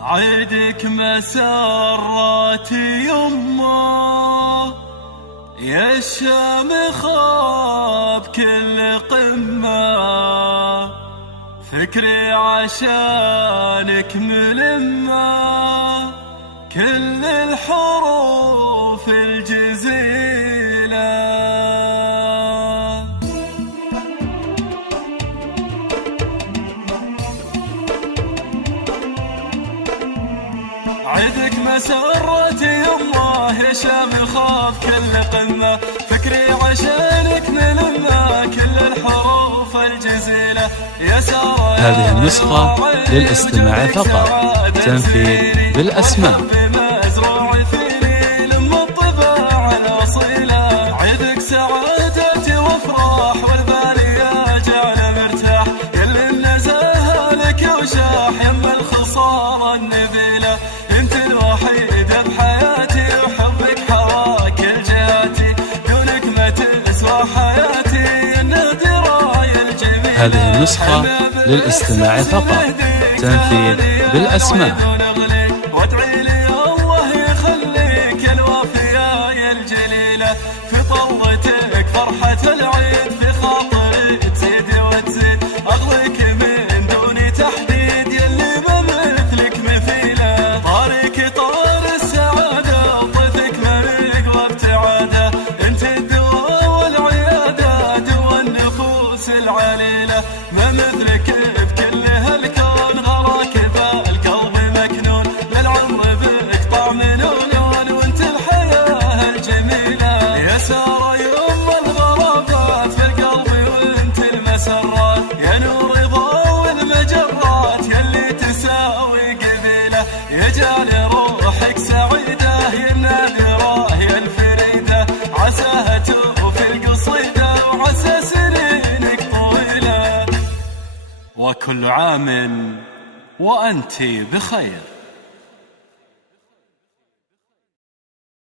عيدك مسرات يمه يا الشام خاب كل قمه، فكري عشانك ملمه كل الحروف الجزيله. عيدك مسرات يمه يا شام خاف كل قمه، فكري عشانك ملمه كل الحروف الجزيله. يا ساره هذه النسخة للاستماع فقط، تنفيذ بالأسماء. مزروع فيني لما الطباع الأصيلة. عيدك سعادتي وافراح والبال يجعل مرتاح، يلي النزاهه لك وشاح يم الخصال النبيله. انت الوحيده بحياتي وحبك حواك الجهاتي، دونك ما تسوى حياتي النادره يا الجميله. هذه النسخة للاستماع فقط، تنفيذ بالأسماء. وادعي لي الله يخليك الوفيه يا الجليله، في طلتك فرحه العيد في خاطري تزيد وتزيد، اغليك من دون تحديد يلي بمثلك مثيله. طارك طار السعاده وطيفك مريق وابتعاده، انت الدواء والعياده دوا النفوس العليله. ما مثلك بكل هالكون غراك بالقلب مكنون، للعمر بك طعم ولون وانت الحياه الجميله. يا ساره يم الغرابات في القلب وانت المسرات، يا نور ضوء المجرات يلي تساوي قبيله. يا جعل روحك سعيده يا النادره يا الفريده، عساها توفي القصيده وعسى سنينك طويله. وكل عام وأنت بخير.